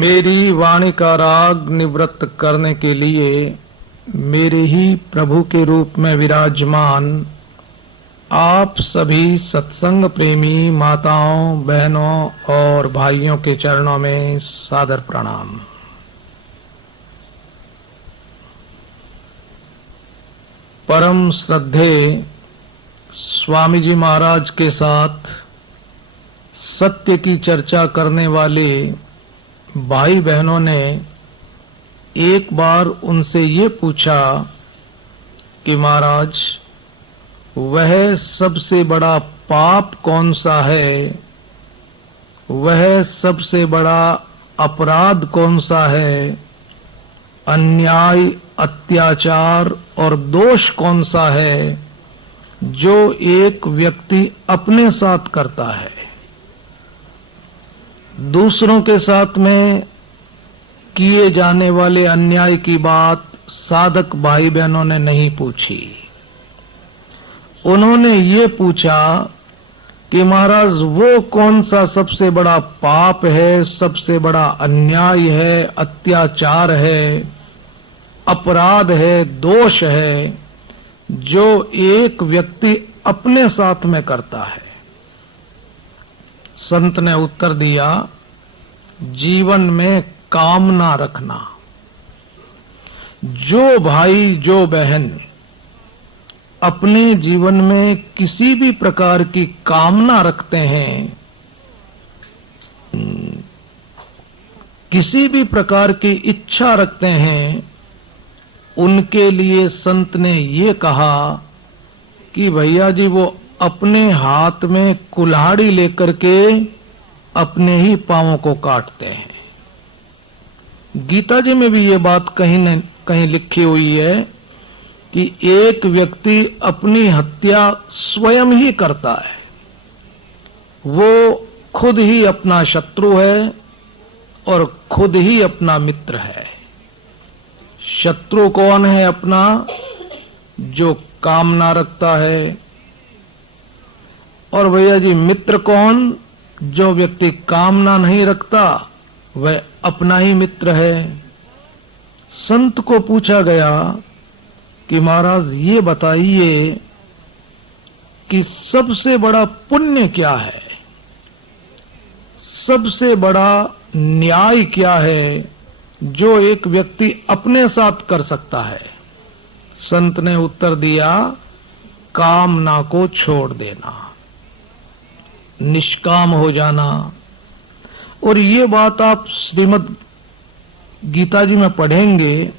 मेरी वाणी का राग निवृत्त करने के लिए मेरे ही प्रभु के रूप में विराजमान आप सभी सत्संग प्रेमी माताओं, बहनों और भाइयों के चरणों में सादर प्रणाम। परम श्रद्धेय स्वामी जी महाराज के साथ सत्य की चर्चा करने वाले भाई बहनों ने एक बार उनसे ये पूछा कि महाराज, वह सबसे बड़ा पाप कौन सा है, वह सबसे बड़ा अपराध कौन सा है, अन्याय, अत्याचार और दोष कौन सा है जो एक व्यक्ति अपने साथ करता है। दूसरों के साथ में किए जाने वाले अन्याय की बात साधक भाई बहनों ने नहीं पूछी। उन्होंने ये पूछा कि महाराज, वो कौन सा सबसे बड़ा पाप है, सबसे बड़ा अन्याय है, अत्याचार है, अपराध है, दोष है जो एक व्यक्ति अपने साथ में करता है। संत ने उत्तर दिया, जीवन में कामना रखना। जो भाई, जो बहन अपने जीवन में किसी भी प्रकार की कामना रखते हैं, किसी भी प्रकार की इच्छा रखते हैं, उनके लिए संत ने ये कहा कि भैया जी, वो अपने हाथ में कुल्हाड़ी लेकर के अपने ही पांवों को काटते हैं। गीता जी में भी ये बात कहीं न कहीं लिखी हुई है कि एक व्यक्ति अपनी हत्या स्वयं ही करता है। वो खुद ही अपना शत्रु है और खुद ही अपना मित्र है। शत्रु कौन है अपना? जो कामना रखता है। और भैया जी, मित्र कौन? जो व्यक्ति कामना नहीं रखता, वह अपना ही मित्र है। संत को पूछा गया कि महाराज, ये बताइए कि सबसे बड़ा पुण्य क्या है, सबसे बड़ा न्याय क्या है जो एक व्यक्ति अपने साथ कर सकता है। संत ने उत्तर दिया, कामना को छोड़ देना, निष्काम हो जाना। और ये बात आप श्रीमद् गीता जी में पढ़ेंगे,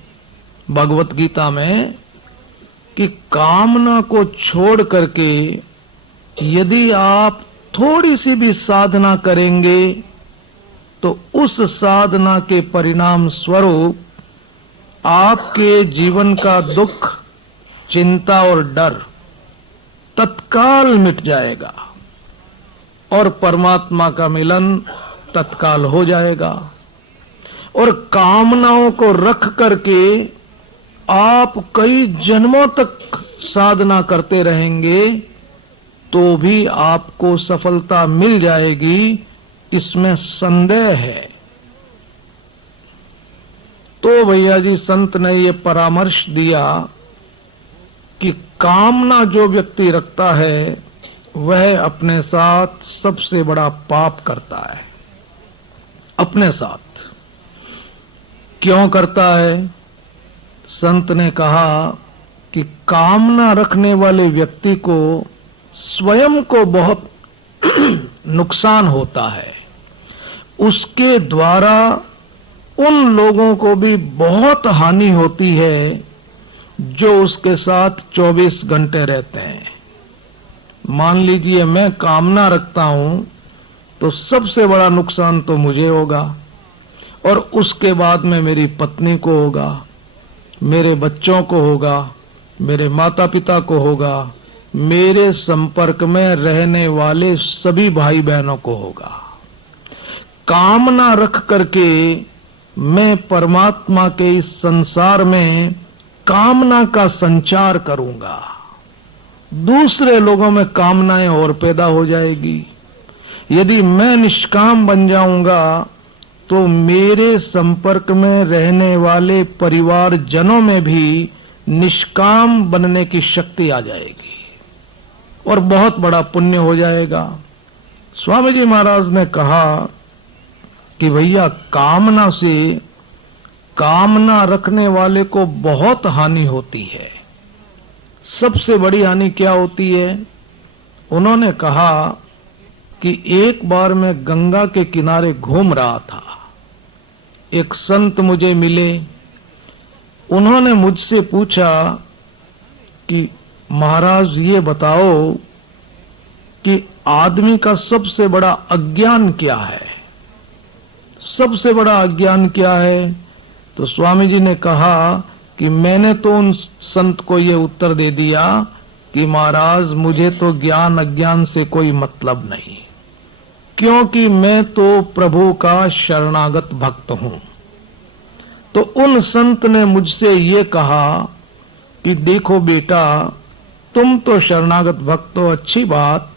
भगवत गीता में, कि कामना को छोड़ करके यदि आप थोड़ी सी भी साधना करेंगे तो उस साधना के परिणाम स्वरूप आपके जीवन का दुख, चिंता और डर तत्काल मिट जाएगा और परमात्मा का मिलन तत्काल हो जाएगा। और कामनाओं को रख करके आप कई जन्मों तक साधना करते रहेंगे तो भी आपको सफलता मिल जाएगी, इसमें संदेह है। तो भैया जी, संत ने ये परामर्श दिया कि कामना जो व्यक्ति रखता है वह अपने साथ सबसे बड़ा पाप करता है। अपने साथ क्यों करता है? संत ने कहा कि कामना रखने वाले व्यक्ति को स्वयं को बहुत नुकसान होता है, उसके द्वारा उन लोगों को भी बहुत हानि होती है जो उसके साथ 24 घंटे रहते हैं। मान लीजिए मैं कामना रखता हूं तो सबसे बड़ा नुकसान तो मुझे होगा और उसके बाद में मेरी पत्नी को होगा, मेरे बच्चों को होगा, मेरे माता पिता को होगा, मेरे संपर्क में रहने वाले सभी भाई बहनों को होगा। कामना रख करके मैं परमात्मा के इस संसार में कामना का संचार करूंगा, दूसरे लोगों में कामनाएं और पैदा हो जाएगी। यदि मैं निष्काम बन जाऊंगा तो मेरे संपर्क में रहने वाले परिवारजनों में भी निष्काम बनने की शक्ति आ जाएगी और बहुत बड़ा पुण्य हो जाएगा। स्वामी जी महाराज ने कहा कि भैया कामना रखने वाले को बहुत हानि होती है। सबसे बड़ी हानि क्या होती है? उन्होंने कहा कि एक बार मैं गंगा के किनारे घूम रहा था, एक संत मुझे मिले। उन्होंने मुझसे पूछा कि महाराज ये बताओ कि आदमी का सबसे बड़ा अज्ञान क्या है? सबसे बड़ा अज्ञान क्या है? तो स्वामी जी ने कहा कि मैंने तो उन संत को ये उत्तर दे दिया कि महाराज मुझे तो ज्ञान अज्ञान से कोई मतलब नहीं, क्योंकि मैं तो प्रभु का शरणागत भक्त हूं। तो उन संत ने मुझसे ये कहा कि देखो बेटा, तुम तो शरणागत भक्त हो, अच्छी बात,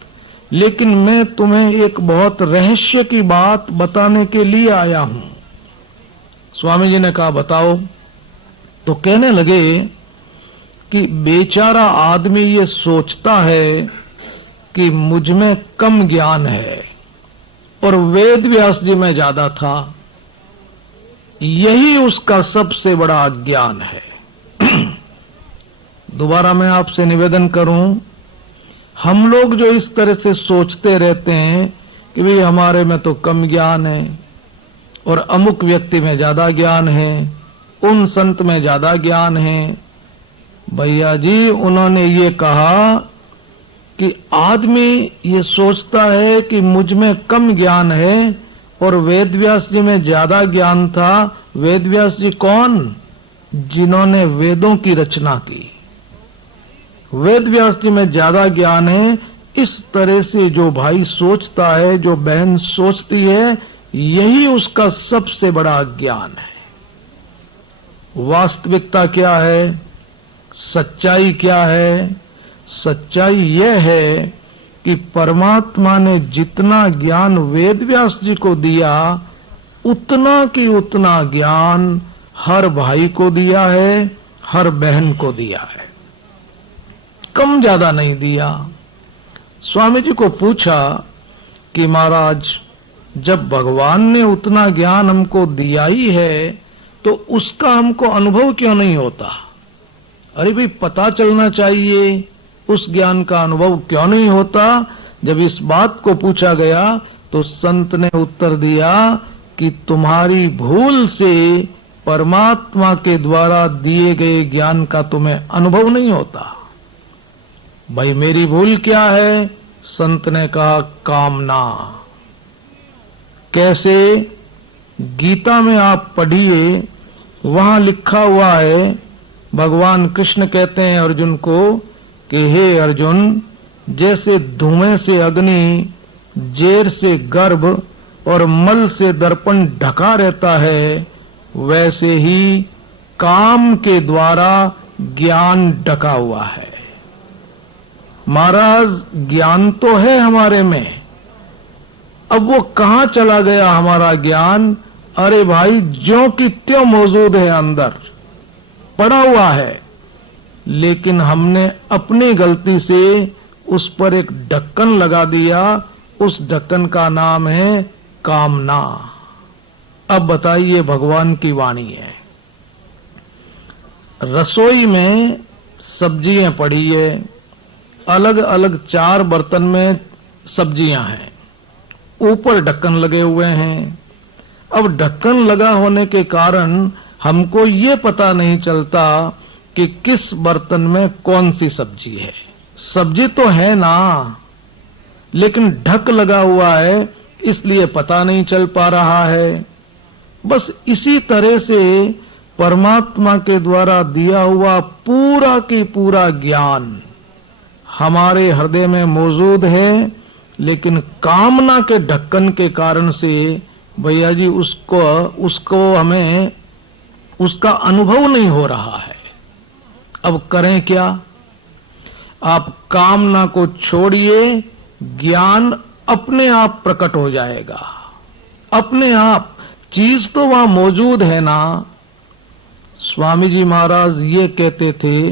लेकिन मैं तुम्हें एक बहुत रहस्य की बात बताने के लिए आया हूं। स्वामी जी ने कहा बताओ। तो कहने लगे कि बेचारा आदमी ये सोचता है कि मुझ में कम ज्ञान है और वेद व्यास जी में ज्यादा था, यही उसका सबसे बड़ा अज्ञान है। दोबारा मैं आपसे निवेदन करूं, हम लोग जो इस तरह से सोचते रहते हैं कि भाई हमारे में तो कम ज्ञान है और अमुक व्यक्ति में ज्यादा ज्ञान है, उन संत में ज्यादा ज्ञान है। भैया जी, उन्होंने ये कहा कि आदमी ये सोचता है कि मुझ में कम ज्ञान है और वेद व्यास जी में ज्यादा ज्ञान था। वेद व्यास जी कौन? जिन्होंने वेदों की रचना की। वेद व्यास जी में ज्यादा ज्ञान है। इस तरह से जो भाई सोचता है, जो बहन सोचती है, यही उसका सबसे बड़ा ज्ञान है। वास्तविकता क्या है? सच्चाई क्या है? सच्चाई यह है कि परमात्मा ने जितना ज्ञान वेद व्यास जी को दिया, उतना की उतना ज्ञान हर भाई को दिया है, हर बहन को दिया है, कम ज्यादा नहीं दिया। स्वामी जी को पूछा कि महाराज, जब भगवान ने उतना ज्ञान हमको दिया ही है तो उसका हमको अनुभव क्यों नहीं होता? अरे भाई, पता चलना चाहिए, उस ज्ञान का अनुभव क्यों नहीं होता? जब इस बात को पूछा गया तो संत ने उत्तर दिया कि तुम्हारी भूल से परमात्मा के द्वारा दिए गए ज्ञान का तुम्हें अनुभव नहीं होता। भाई, मेरी भूल क्या है? संत ने कहा कामना। कैसे? गीता में आप पढ़िए, वहां लिखा हुआ है, भगवान कृष्ण कहते हैं अर्जुन को कि हे अर्जुन, जैसे धुएं से अग्नि, जेर से गर्भ और मल से दर्पण ढका रहता है, वैसे ही काम के द्वारा ज्ञान ढका हुआ है। महाराज, ज्ञान तो है हमारे में, अब वो कहां चला गया हमारा ज्ञान? अरे भाई, ज्यों की त्यों मौजूद है, अंदर पड़ा हुआ है, लेकिन हमने अपनी गलती से उस पर एक ढक्कन लगा दिया। उस ढक्कन का नाम है कामना। अब बताइए, भगवान की वाणी है। रसोई में सब्जियां पड़ी है, अलग अलग 4 बर्तन में सब्जियां हैं, ऊपर ढक्कन लगे हुए हैं। अब ढक्कन लगा होने के कारण हमको ये पता नहीं चलता कि किस बर्तन में कौन सी सब्जी है। सब्जी तो है ना, लेकिन ढक लगा हुआ है, इसलिए पता नहीं चल पा रहा है। बस इसी तरह से परमात्मा के द्वारा दिया हुआ पूरा की पूरा ज्ञान हमारे हृदय में मौजूद है, लेकिन कामना के ढक्कन के कारण से भैया जी उसको हमें उसका अनुभव नहीं हो रहा है। अब करें क्या? आप कामना को छोड़िए, ज्ञान अपने आप प्रकट हो जाएगा, अपने आप। चीज तो वहां मौजूद है ना। स्वामी जी महाराज ये कहते थे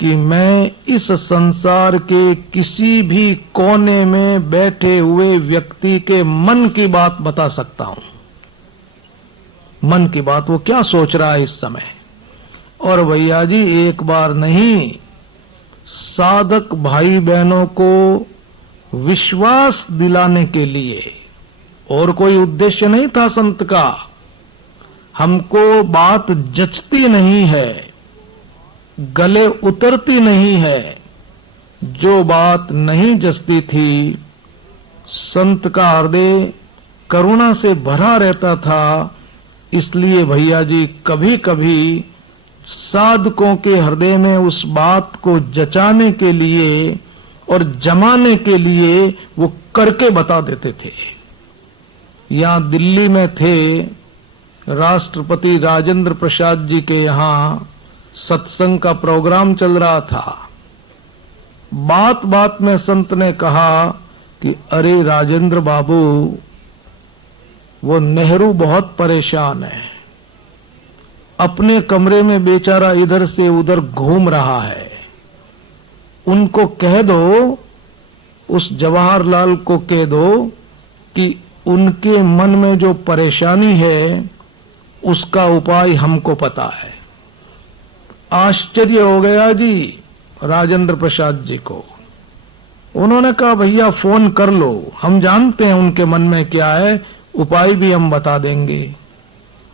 कि मैं इस संसार के किसी भी कोने में बैठे हुए व्यक्ति के मन की बात बता सकता हूं। मन की बात, वो क्या सोच रहा है इस समय। और भैया जी एक बार नहीं, साधक भाई बहनों को विश्वास दिलाने के लिए, और कोई उद्देश्य नहीं था संत का। हमको बात जचती नहीं है, गले उतरती नहीं है। जो बात नहीं जचती थी, संत का हृदय करुणा से भरा रहता था। इसलिए भैया जी कभी कभी साधकों के हृदय में उस बात को जचाने के लिए और जमाने के लिए वो करके बता देते थे। यहां दिल्ली में थे, राष्ट्रपति राजेंद्र प्रसाद जी के यहां सत्संग का प्रोग्राम चल रहा था। बात बात में संत ने कहा कि अरे राजेंद्र बाबू, वो नेहरू बहुत परेशान है, अपने कमरे में बेचारा इधर से उधर घूम रहा है। उनको कह दो, उस जवाहरलाल को कह दो कि उनके मन में जो परेशानी है उसका उपाय हमको पता है। आश्चर्य हो गया जी राजेंद्र प्रसाद जी को। उन्होंने कहा भैया फोन कर लो, हम जानते हैं उनके मन में क्या है, उपाय भी हम बता देंगे।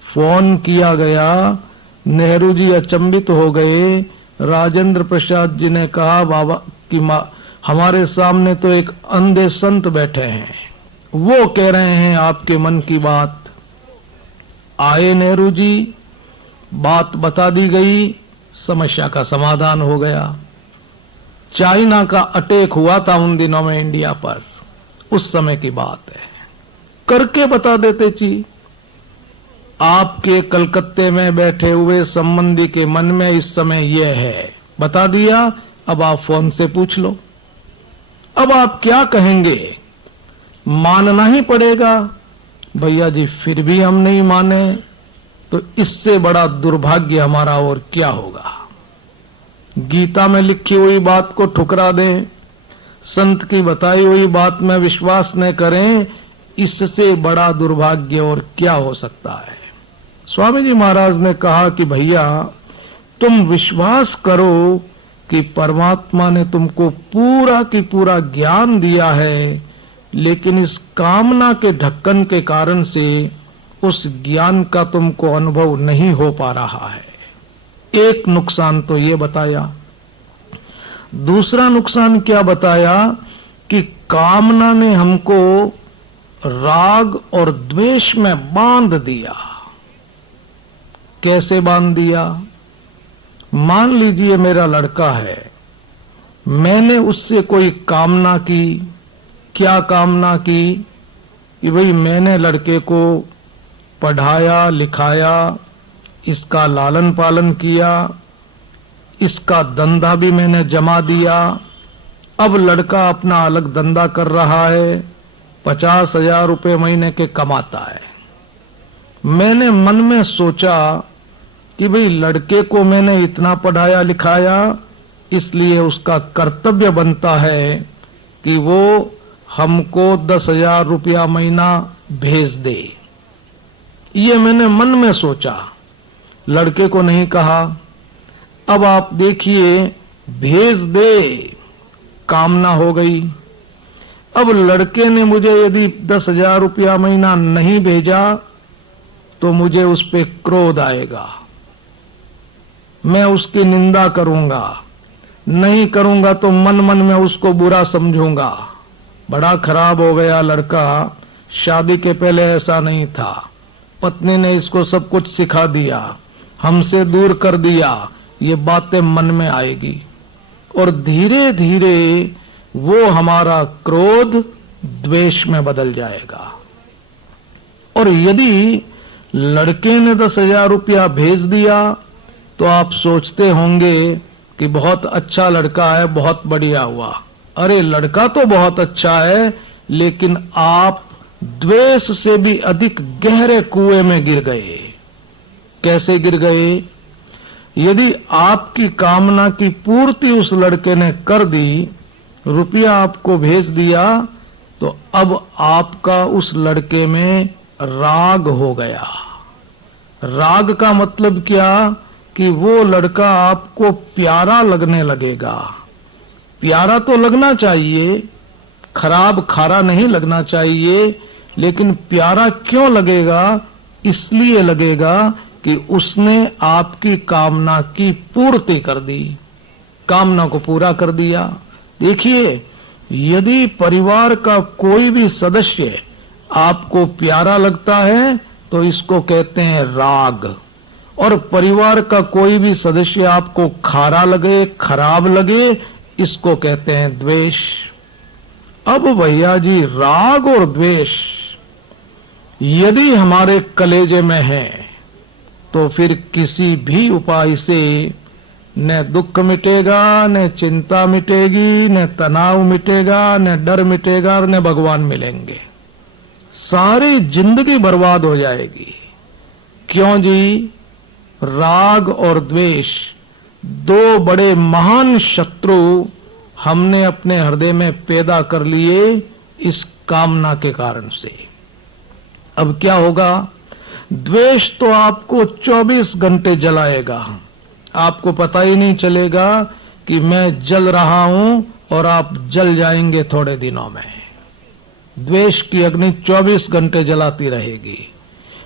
फोन किया गया, नेहरू जी अचंभित हो गए। राजेंद्र प्रसाद जी ने कहा बाबा कि हमारे सामने तो एक अंधे संत बैठे हैं, वो कह रहे हैं आपके मन की बात। आए नेहरू जी, बात बता दी गई, समस्या का समाधान हो गया। चाइना का अटैक हुआ था उन दिनों में इंडिया पर, उस समय की बात है। करके बता देते जी। आपके कलकत्ते में बैठे हुए संबंधी के मन में इस समय यह है, बता दिया। अब आप फोन से पूछ लो, अब आप क्या कहेंगे, मानना ही पड़ेगा। भैया जी फिर भी हम नहीं माने तो इससे बड़ा दुर्भाग्य हमारा और क्या होगा। गीता में लिखी हुई बात को ठुकरा दें, संत की बताई हुई बात में विश्वास न करें, इससे बड़ा दुर्भाग्य और क्या हो सकता है। स्वामी जी महाराज ने कहा कि भैया तुम विश्वास करो कि परमात्मा ने तुमको पूरा की पूरा ज्ञान दिया है, लेकिन इस कामना के ढक्कन के कारण से उस ज्ञान का तुमको अनुभव नहीं हो पा रहा है। एक नुकसान तो ये बताया। दूसरा नुकसान क्या बताया कि कामना ने हमको राग और द्वेष में बांध दिया। कैसे बांध दिया? मान लीजिए मेरा लड़का है, मैंने उससे कोई कामना की। क्या कामना की? कि भाई मैंने लड़के को पढ़ाया लिखाया, इसका लालन पालन किया, इसका धंधा भी मैंने जमा दिया। अब लड़का अपना अलग धंधा कर रहा है, 50,000 रुपये महीने के कमाता है। मैंने मन में सोचा कि भाई लड़के को मैंने इतना पढ़ाया लिखाया, इसलिए उसका कर्तव्य बनता है कि वो हमको 10,000 रुपया महीना भेज दे। ये मैंने मन में सोचा, लड़के को नहीं कहा। अब आप देखिए, भेज दे कामना हो गई। अब लड़के ने मुझे यदि 10,000 रुपया महीना नहीं भेजा तो मुझे उस पे क्रोध आएगा, मैं उसकी निंदा करूंगा, नहीं करूंगा तो मन मन में उसको बुरा समझूंगा। बड़ा खराब हो गया लड़का, शादी के पहले ऐसा नहीं था। पत्नी ने इसको सब कुछ सिखा दिया, हमसे दूर कर दिया, ये बातें मन में आएगी और धीरे धीरे वो हमारा क्रोध द्वेष में बदल जाएगा। और यदि लड़के ने 10,000 रुपया भेज दिया तो आप सोचते होंगे कि बहुत अच्छा लड़का है, बहुत बढ़िया हुआ। अरे लड़का तो बहुत अच्छा है, लेकिन आप द्वेष से भी अधिक गहरे कुएं में गिर गए। कैसे गिर गए? यदि आपकी कामना की पूर्ति उस लड़के ने कर दी, रुपया आपको भेज दिया, तो अब आपका उस लड़के में राग हो गया। राग का मतलब क्या? कि वो लड़का आपको प्यारा लगने लगेगा। प्यारा तो लगना चाहिए, खराब खारा नहीं लगना चाहिए, लेकिन प्यारा क्यों लगेगा? इसलिए लगेगा कि उसने आपकी कामना की पूर्ति कर दी, कामना को पूरा कर दिया। देखिए, यदि परिवार का कोई भी सदस्य आपको प्यारा लगता है तो इसको कहते हैं राग, और परिवार का कोई भी सदस्य आपको खारा लगे, खराब लगे, इसको कहते हैं द्वेष। अब भैया जी, राग और द्वेष यदि हमारे कलेजे में है तो फिर किसी भी उपाय से न दुख मिटेगा, न चिंता मिटेगी, न तनाव मिटेगा, न डर मिटेगा, और न भगवान मिलेंगे। सारी जिंदगी बर्बाद हो जाएगी। क्यों जी? राग और द्वेष दो बड़े महान शत्रु हमने अपने हृदय में पैदा कर लिए इस कामना के कारण से। अब क्या होगा? द्वेष तो आपको 24 घंटे जलाएगा। आपको पता ही नहीं चलेगा कि मैं जल रहा हूं और आप जल जाएंगे थोड़े दिनों में। द्वेष की अग्नि 24 घंटे जलाती रहेगी।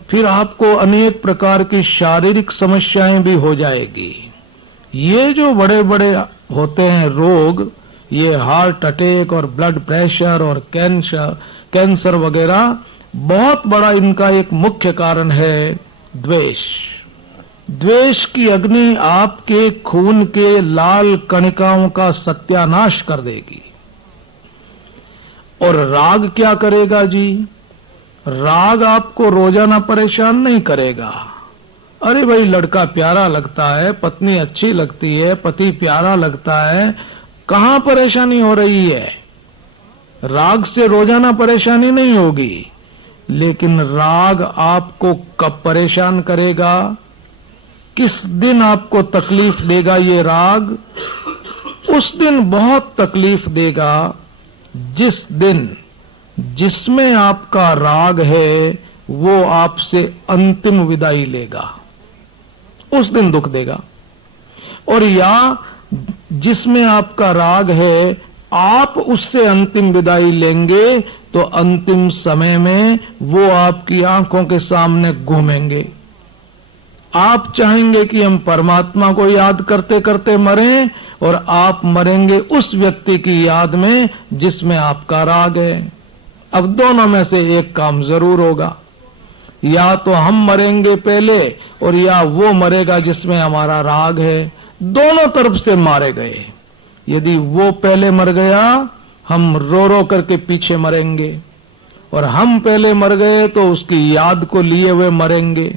फिर आपको अनेक प्रकार की शारीरिक समस्याएं भी हो जाएगी। ये जो बड़े बड़े होते हैं रोग, ये हार्ट अटैक और ब्लड प्रेशर और कैंसर वगैरह, बहुत बड़ा इनका एक मुख्य कारण है द्वेष। द्वेष की अग्नि आपके खून के लाल कणिकाओं का सत्यानाश कर देगी। और राग क्या करेगा जी? राग आपको रोजाना परेशान नहीं करेगा। अरे भाई, लड़का प्यारा लगता है, पत्नी अच्छी लगती है, पति प्यारा लगता है, कहां परेशानी हो रही है? राग से रोजाना परेशानी नहीं होगी, लेकिन राग आपको कब परेशान करेगा? किस दिन आपको तकलीफ देगा ये राग? उस दिन बहुत तकलीफ देगा जिस दिन जिसमें आपका राग है वो आपसे अंतिम विदाई लेगा, उस दिन दुख देगा। और या जिसमें आपका राग है आप उससे अंतिम विदाई लेंगे तो अंतिम समय में वो आपकी आंखों के सामने घूमेंगे। आप चाहेंगे कि हम परमात्मा को याद करते करते मरें, और आप मरेंगे उस व्यक्ति की याद में जिसमें आपका राग है। अब दोनों में से एक काम जरूर होगा, या तो हम मरेंगे पहले और या वो मरेगा जिसमें हमारा राग है। दोनों तरफ से मारे गए। यदि वो पहले मर गया, हम रो रो करके पीछे मरेंगे, और हम पहले मर गए तो उसकी याद को लिए हुए मरेंगे।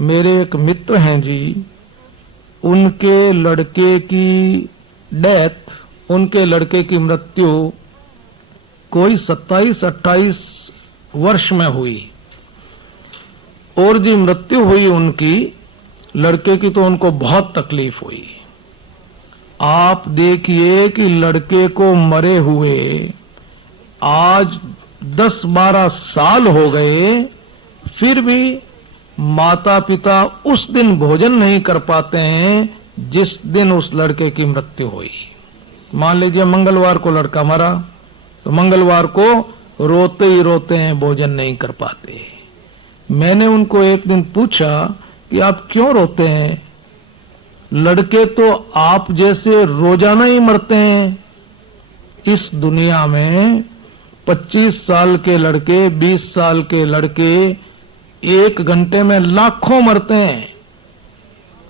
मेरे एक मित्र हैं जी, उनके लड़के की डेथ, उनके लड़के की मृत्यु कोई 27-28 वर्ष में हुई, और जी मृत्यु हुई उनकी लड़के की तो उनको बहुत तकलीफ हुई। आप देखिए कि लड़के को मरे हुए आज 10-12 साल हो गए, फिर भी माता पिता उस दिन भोजन नहीं कर पाते हैं जिस दिन उस लड़के की मृत्यु हुई। मान लीजिए मंगलवार को लड़का मरा, तो मंगलवार को रोते ही रोते हैं, भोजन नहीं कर पाते। मैंने उनको एक दिन पूछा कि आप क्यों रोते हैं? लड़के तो आप जैसे रोजाना ही मरते हैं। इस दुनिया में 25 साल के लड़के, 20 साल के लड़के 1 घंटे में लाखों मरते हैं,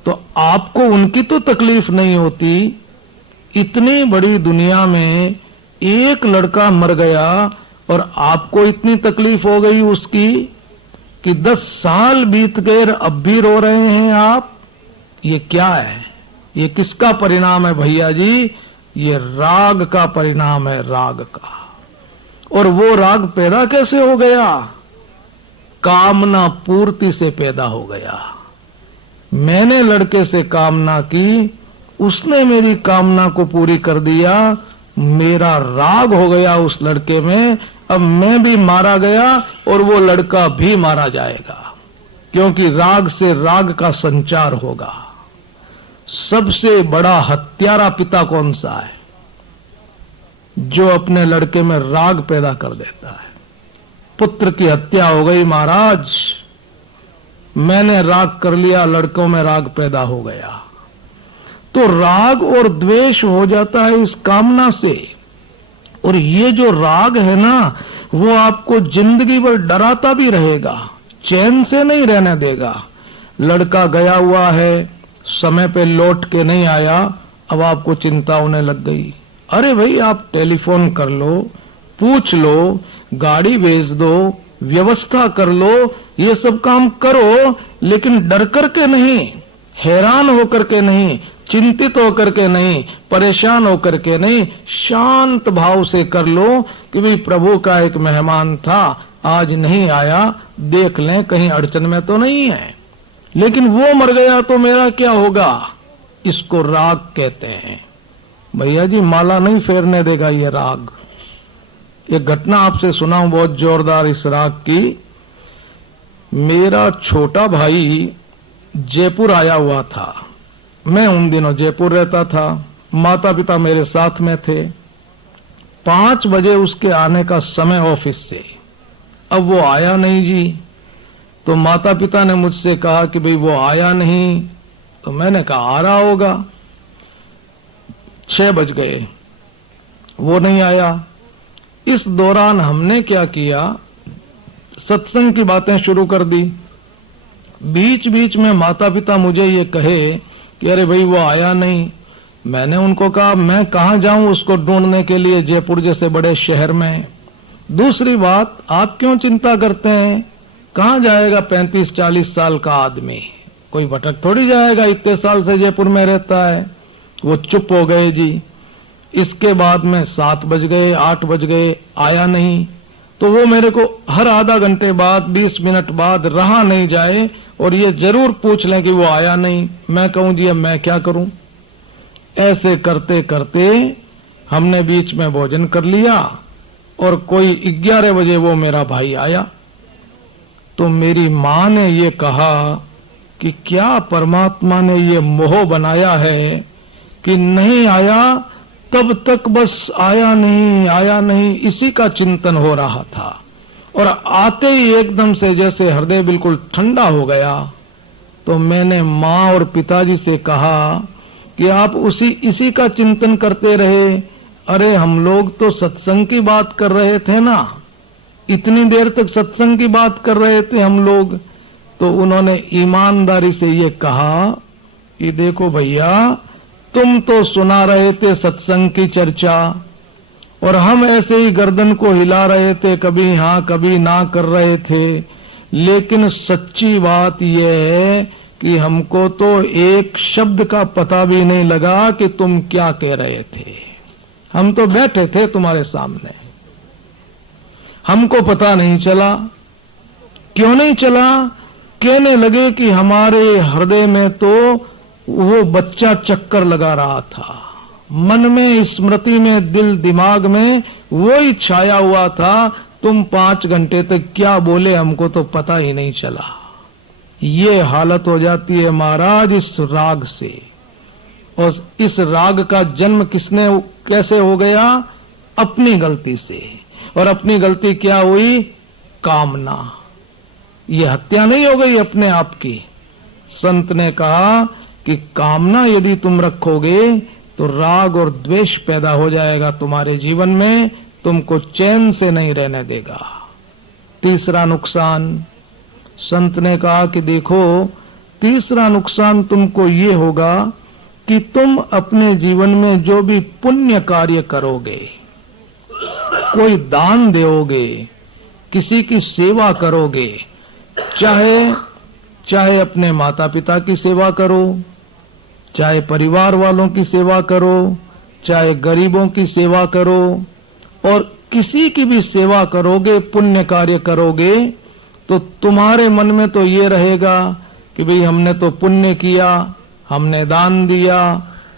तो आपको उनकी तो तकलीफ नहीं होती। इतनी बड़ी दुनिया में एक लड़का मर गया और आपको इतनी तकलीफ हो गई उसकी कि 10 साल बीत गए अब भी रो रहे हैं आप। ये क्या है? ये किसका परिणाम है भैया जी? ये राग का परिणाम है, राग का। और वो राग पैदा कैसे हो गया? कामना पूर्ति से पैदा हो गया। मैंने लड़के से कामना की, उसने मेरी कामना को पूरी कर दिया, मेरा राग हो गया उस लड़के में। अब मैं भी मारा गया और वो लड़का भी मारा जाएगा, क्योंकि राग से राग का संचार होगा। सबसे बड़ा हत्यारा पिता कौन सा है? जो अपने लड़के में राग पैदा कर देता है। पुत्र की हत्या हो गई महाराज, मैंने राग कर लिया, लड़कों में राग पैदा हो गया। तो राग और द्वेष हो जाता है इस कामना से। और ये जो राग है ना, वो आपको जिंदगी भर डराता भी रहेगा, चैन से नहीं रहने देगा। लड़का गया हुआ है, समय पे लौट के नहीं आया, अब आपको चिंता होने लग गई। अरे भाई, आप टेलीफोन कर लो, पूछ लो, गाड़ी भेज दो, व्यवस्था कर लो, ये सब काम करो, लेकिन डर करके नहीं, हैरान होकर के नहीं, चिंतित होकर के नहीं, परेशान होकर के नहीं, शांत भाव से कर लो कि भाई प्रभु का एक मेहमान था, आज नहीं आया, देख लें कहीं अड़चन में तो नहीं है। लेकिन वो मर गया तो मेरा क्या होगा? इसको राग कहते हैं। भैया जी, माला नहीं फेरने देगा ये राग। एक घटना आपसे सुनाऊं बहुत जोरदार इस राग की। मेरा छोटा भाई जयपुर आया हुआ था। मैं उन दिनों जयपुर रहता था, माता पिता मेरे साथ में थे। 5 बजे उसके आने का समय ऑफिस से। अब वो आया नहीं जी, तो माता पिता ने मुझसे कहा कि भाई वो आया नहीं, तो मैंने कहा आ रहा होगा। 6 बज गए, वो नहीं आया। इस दौरान हमने क्या किया, सत्संग की बातें शुरू कर दी। बीच बीच में माता पिता मुझे ये कहे कि अरे भाई वो आया नहीं। मैंने उनको कहा मैं कहां जाऊं उसको ढूंढने के लिए, जयपुर जैसे बड़े शहर में। दूसरी बात, आप क्यों चिंता करते हैं? कहां जाएगा 35-40 साल का आदमी? कोई भटक थोड़ी जाएगा, इतने साल से जयपुर में रहता है। वो चुप हो गए जी। इसके बाद में 7 बज गए, 8 बज गए, आया नहीं। तो वो मेरे को हर आधा घंटे बाद, 20 मिनट बाद रहा नहीं जाए और ये जरूर पूछ लें कि वो आया नहीं। मैं कहूं जी अब मैं क्या करूं? ऐसे करते करते हमने बीच में भोजन कर लिया और कोई 11 बजे वो मेरा भाई आया। तो मेरी मां ने ये कहा कि क्या परमात्मा ने ये मोह बनाया है कि नहीं आया, तब तक बस आया नहीं, इसी का चिंतन हो रहा था। और आते ही एकदम से जैसे हृदय बिल्कुल ठंडा हो गया। तो मैंने माँ और पिताजी से कहा कि आप इसी का चिंतन करते रहे। अरे हम लोग तो सत्संग की बात कर रहे थे ना, इतनी देर तक सत्संग की बात कर रहे थे हम लोग। तो उन्होंने ईमानदारी से ये कहा कि देखो भैया, तुम तो सुना रहे थे सत्संग की चर्चा और हम ऐसे ही गर्दन को हिला रहे थे, कभी हाँ कभी ना कर रहे थे। लेकिन सच्ची बात यह है कि हमको तो एक शब्द का पता भी नहीं लगा कि तुम क्या कह रहे थे। हम तो बैठे थे तुम्हारे सामने, हमको पता नहीं चला। क्यों नहीं चला? कहने लगे कि हमारे हृदय में तो वो बच्चा चक्कर लगा रहा था, मन में, स्मृति में, दिल दिमाग में वो ही छाया हुआ था। तुम 5 घंटे तक क्या बोले हमको तो पता ही नहीं चला। ये हालत हो जाती है महाराज इस राग से। और इस राग का जन्म कैसे हो गया? अपनी गलती से। और अपनी गलती क्या हुई? कामना। ये हत्या नहीं हो गई अपने आप की। संत ने कहा कि कामना यदि तुम रखोगे तो राग और द्वेष पैदा हो जाएगा तुम्हारे जीवन में, तुमको चैन से नहीं रहने देगा। तीसरा नुकसान, संत ने कहा कि देखो, तीसरा नुकसान तुमको ये होगा कि तुम अपने जीवन में जो भी पुण्य कार्य करोगे, कोई दान दोगे, किसी की सेवा करोगे, चाहे अपने माता पिता की सेवा करो, चाहे परिवार वालों की सेवा करो, चाहे गरीबों की सेवा करो, और किसी की भी सेवा करोगे, पुण्य कार्य करोगे, तो तुम्हारे मन में तो ये रहेगा कि भाई हमने तो पुण्य किया, हमने दान दिया,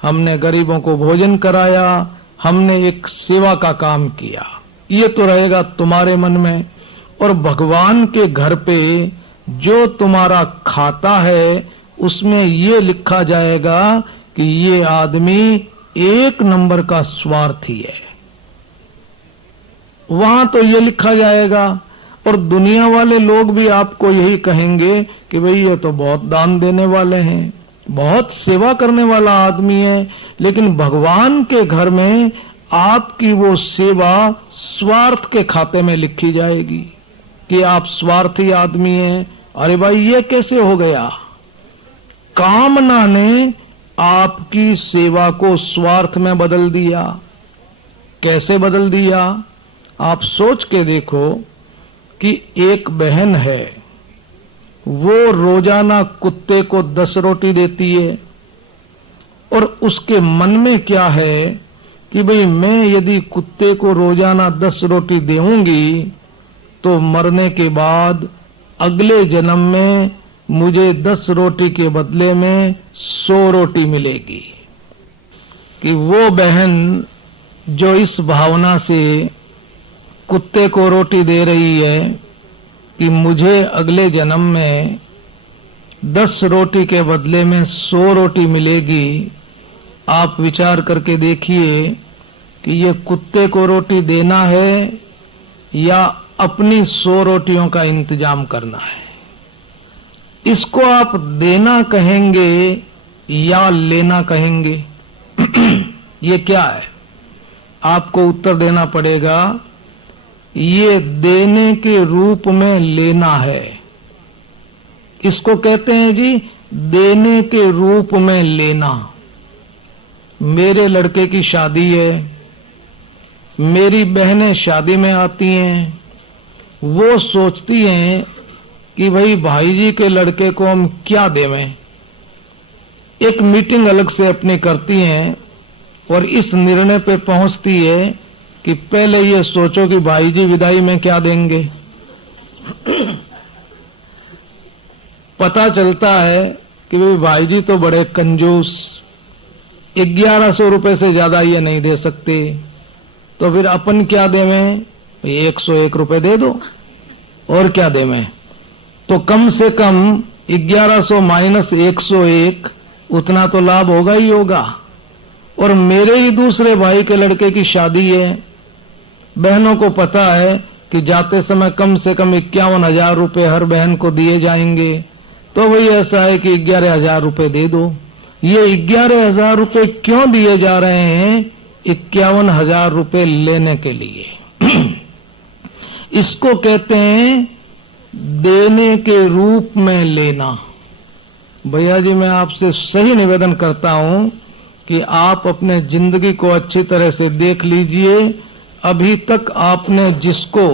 हमने गरीबों को भोजन कराया, हमने एक सेवा का काम किया, ये तो रहेगा तुम्हारे मन में। और भगवान के घर पे जो तुम्हारा खाता है उसमें ये लिखा जाएगा कि ये आदमी 1 नंबर का स्वार्थी है, वहां तो ये लिखा जाएगा। और दुनिया वाले लोग भी आपको यही कहेंगे कि भाई ये तो बहुत दान देने वाले हैं, बहुत सेवा करने वाला आदमी है, लेकिन भगवान के घर में आपकी वो सेवा स्वार्थ के खाते में लिखी जाएगी कि आप स्वार्थी आदमी हैं। अरे भाई ये कैसे हो गया? कामना ने आपकी सेवा को स्वार्थ में बदल दिया। कैसे बदल दिया? आप सोच के देखो कि एक बहन है, वो रोजाना कुत्ते को 10 रोटी देती है, और उसके मन में क्या है कि भाई मैं यदि कुत्ते को रोजाना 10 रोटी देऊंगी तो मरने के बाद अगले जन्म में मुझे 10 रोटी के बदले में 100 रोटी मिलेगी। कि वो बहन जो इस भावना से कुत्ते को रोटी दे रही है कि मुझे अगले जन्म में 10 रोटी के बदले में 100 रोटी मिलेगी, आप विचार करके देखिए कि ये कुत्ते को रोटी देना है या अपनी 100 रोटियों का इंतजाम करना है। इसको आप देना कहेंगे या लेना कहेंगे? ये क्या है? आपको उत्तर देना पड़ेगा, ये देने के रूप में लेना है। इसको कहते हैं जी देने के रूप में लेना। मेरे लड़के की शादी है, मेरी बहनें शादी में आती हैं, वो सोचती हैं कि भाई भाई जी के लड़के को हम क्या देवें। एक मीटिंग अलग से अपनी करती हैं और इस निर्णय पे पहुंचती है कि पहले ये सोचो कि भाई जी विदाई में क्या देंगे। पता चलता है कि भाई जी तो बड़े कंजूस, 1100 रुपए से ज्यादा ये नहीं दे सकते, तो फिर अपन क्या देवें? 101 रुपए दे दो, और क्या देवें? तो कम से कम 1100 माइनस 101 उतना तो लाभ होगा ही होगा। और मेरे ही दूसरे भाई के लड़के की शादी है, बहनों को पता है कि जाते समय कम से कम 51,000 रुपए हर बहन को दिए जाएंगे, तो वही ऐसा है कि 11,000 रुपए दे दो। ये 11,000 रुपए क्यों दिए जा रहे हैं? 51,000 रुपए लेने के लिए। इसको कहते हैं देने के रूप में लेना। भैया जी मैं आपसे सही निवेदन करता हूं कि आप अपने जिंदगी को अच्छी तरह से देख लीजिए। अभी तक आपने जिसको